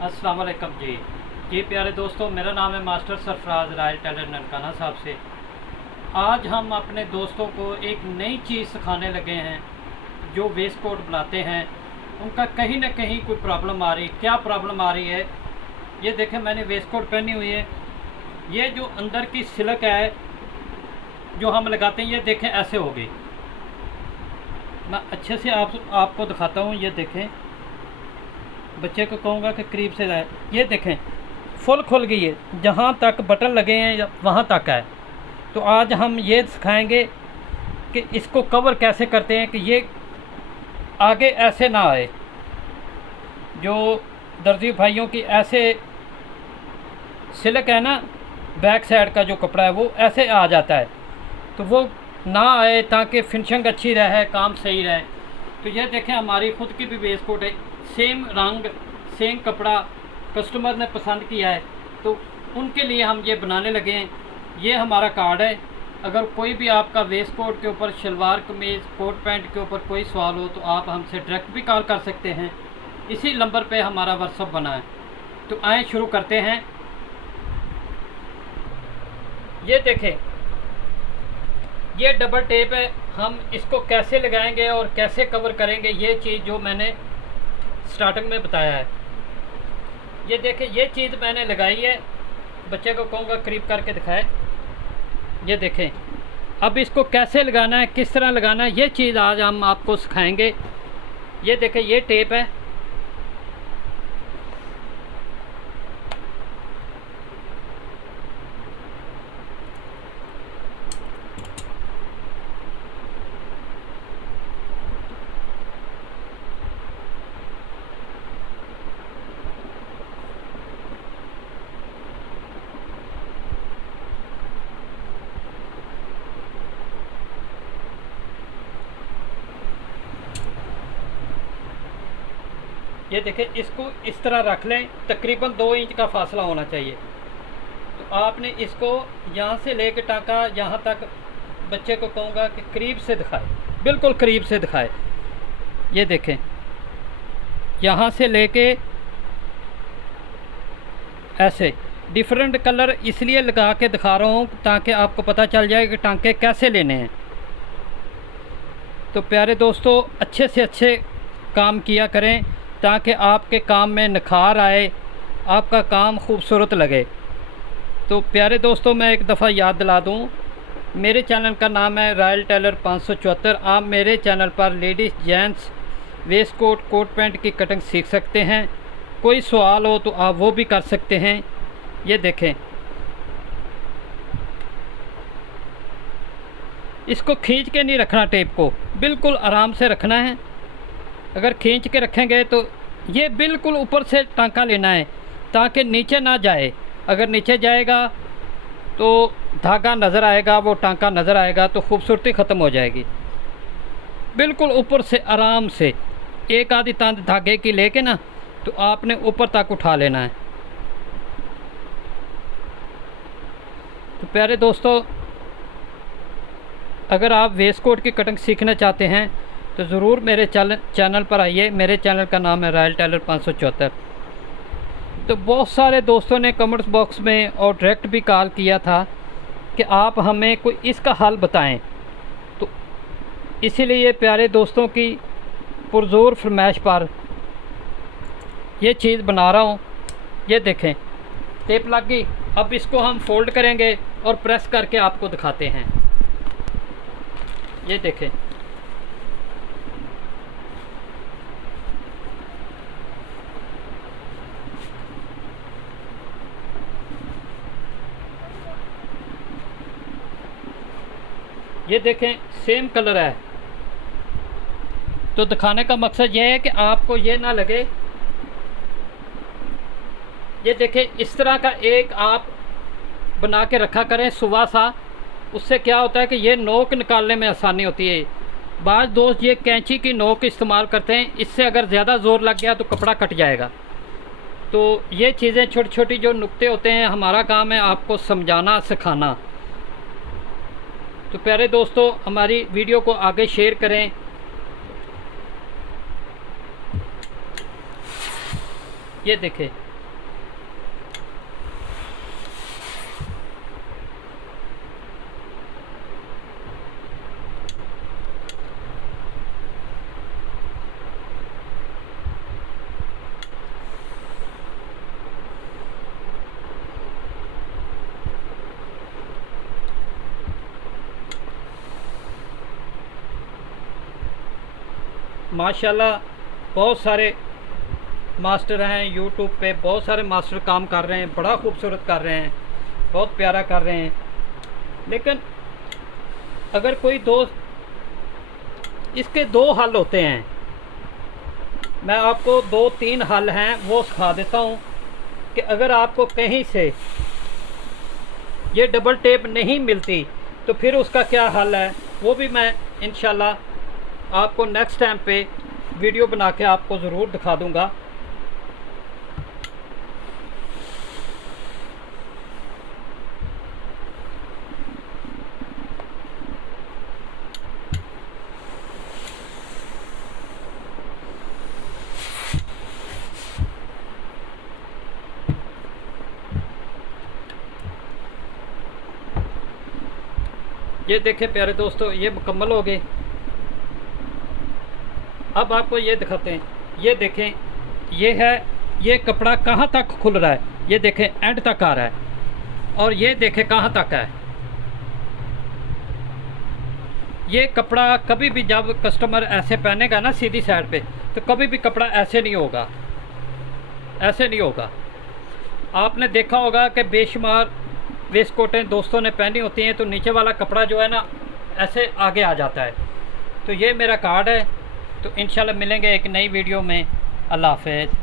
अस्सलाम वालेकुम जी प्यारे दोस्तों, मेरा नाम है master Sarfaraz Royal Tailor Nankana Sahib से। आज हम अपने दोस्तों को एक नई चीज़ सिखाने लगे हैं। जो वेस्ट कोट बनाते हैं उनका कहीं ना कहीं कोई प्रॉब्लम आ रही है। क्या प्रॉब्लम आ रही है ये देखें। मैंने वेस्ट कोट पहनी हुई है। ये जो अंदर की सिलक है जो हम लगाते हैं, ये देखें ऐसे हो गई। मैं अच्छे से आपको दिखाता हूँ। ये देखें, बच्चे को कहूँगा कि करीब से जाए। ये देखें फुल खुल गई है, जहाँ तक बटन लगे हैं वहाँ तक है। तो आज हम ये सिखाएंगे कि इसको कवर कैसे करते हैं कि ये आगे ऐसे ना आए। जो दर्जी भाइयों की ऐसे सिलक है ना, बैक साइड का जो कपड़ा है वो ऐसे आ जाता है, तो वो ना आए ताकि फिनिशिंग अच्छी रहे, काम सही रहे। तो ये देखें, हमारी ख़ुद की भी वेस्ट कोट है, सेम रंग सेम कपड़ा कस्टमर ने पसंद किया है, तो उनके लिए हम ये बनाने लगे हैं। ये हमारा कार्ड है। अगर कोई भी आपका वेस्ट कोट के ऊपर, शलवार कमीज़, कोट पैंट के ऊपर कोई सवाल हो तो आप हमसे डायरेक्ट भी कॉल कर सकते हैं। इसी नंबर पे हमारा व्हाट्सअप बना है। तो आए शुरू करते हैं। ये देखें, ये डबल टेप है। हम इसको कैसे लगाएंगे और कैसे कवर करेंगे, ये चीज़ जो मैंने स्टार्टिंग में बताया है। ये देखें, ये चीज़ मैंने लगाई है। बच्चे को कहूँगा करीब करके दिखाए। ये देखें, अब इसको कैसे लगाना है, किस तरह लगाना है, ये चीज़ आज हम आपको सिखाएंगे। ये देखें, ये टेप है। ये देखें, इसको इस तरह रख लें। तकरीबन 2 इंच का फासला होना चाहिए। तो आपने इसको यहाँ से लेकर टाँका यहाँ तक, बच्चे को कहूँगा कि करीब से दिखाए, बिल्कुल करीब से दिखाए। ये देखें, यहाँ से लेके ऐसे डिफरेंट कलर इसलिए लगा के दिखा रहा हूँ ताकि आपको पता चल जाए कि टाँके कैसे लेने हैं। तो प्यारे दोस्तों, अच्छे से अच्छे काम किया करें ताकि आपके काम में निखार आए, आपका काम खूबसूरत लगे। तो प्यारे दोस्तों, मैं एक दफ़ा याद दिला दूं, मेरे चैनल का नाम है रॉयल टेलर 574। आप मेरे चैनल पर ladies gents waistcoat, coat pant की कटिंग सीख सकते हैं। कोई सवाल हो तो आप वो भी कर सकते हैं। ये देखें, इसको खींच के नहीं रखना, टेप को बिल्कुल आराम से रखना है। अगर खींच के रखेंगे तो ये बिल्कुल ऊपर से टांका लेना है ताकि नीचे ना जाए। अगर नीचे जाएगा तो धागा नज़र आएगा, वो टांका नज़र आएगा तो खूबसूरती ख़त्म हो जाएगी। बिल्कुल ऊपर से आराम से एक आधी तांत धागे की लेके ना, तो आपने ऊपर तक उठा लेना है। तो प्यारे दोस्तों, अगर आप वेस्ट कोट की कटिंग सीखना चाहते हैं तो ज़रूर मेरे चैनल पर आइए। मेरे चैनल का नाम है रॉयल टेलर 574। तो बहुत सारे दोस्तों ने कमेंट्स बॉक्स में और डायरेक्ट भी कॉल किया था कि आप हमें कोई इसका हल बताएं। तो इसीलिए प्यारे दोस्तों की पुरज़ोर फरमाइश पर ये चीज़ बना रहा हूँ। ये देखें, टेप लग गई। अब इसको हम फोल्ड करेंगे और प्रेस करके आपको दिखाते हैं। ये देखें, ये देखें सेम कलर है। तो दिखाने का मकसद ये है कि आपको ये ना लगे। ये देखें, इस तरह का एक आप बना के रखा करें सुबह सा। उससे क्या होता है कि ये नोक निकालने में आसानी होती है। बाज़ दोस्त ये कैंची की नोक इस्तेमाल करते हैं, इससे अगर ज़्यादा ज़ोर लग गया तो कपड़ा कट जाएगा। तो ये चीज़ें छोटी छोटी जो नुक्ते होते हैं, हमारा काम है आपको समझाना, सिखाना। तो प्यारे दोस्तों, हमारी वीडियो को आगे शेयर करें। ये देखें, माशाल्लाह बहुत सारे मास्टर हैं यूट्यूब पे, बहुत सारे मास्टर काम कर रहे हैं, बड़ा खूबसूरत कर रहे हैं, बहुत प्यारा कर रहे हैं। लेकिन अगर कोई दोस्त, इसके दो हल होते हैं, मैं आपको 2-3 हल हैं वो सिखा देता हूँ कि अगर आपको कहीं से ये डबल टेप नहीं मिलती तो फिर उसका क्या हल है, वो भी मैं इंशाल्लाह आपको नेक्स्ट टाइम पे वीडियो बना के आपको ज़रूर दिखा दूँगा। ये देखें प्यारे दोस्तों, ये मुकम्मल हो गए। अब आपको ये दिखाते हैं, ये देखें, ये है, ये कपड़ा कहाँ तक खुल रहा है, ये देखें एंड तक आ रहा है, और ये देखें कहाँ तक है। ये कपड़ा कभी भी जब कस्टमर ऐसे पहनेगा ना सीधी साइड पे, तो कभी भी कपड़ा ऐसे नहीं होगा, ऐसे नहीं होगा। आपने देखा होगा कि बेशुमार वेस्ट कोटें दोस्तों ने पहनी होती हैं तो नीचे वाला कपड़ा जो है ना ऐसे आगे आ जाता है। तो ये मेरा कार्ड है। तो इंशाल्लाह मिलेंगे एक नई वीडियो में। अल्लाह हाफ़िज़।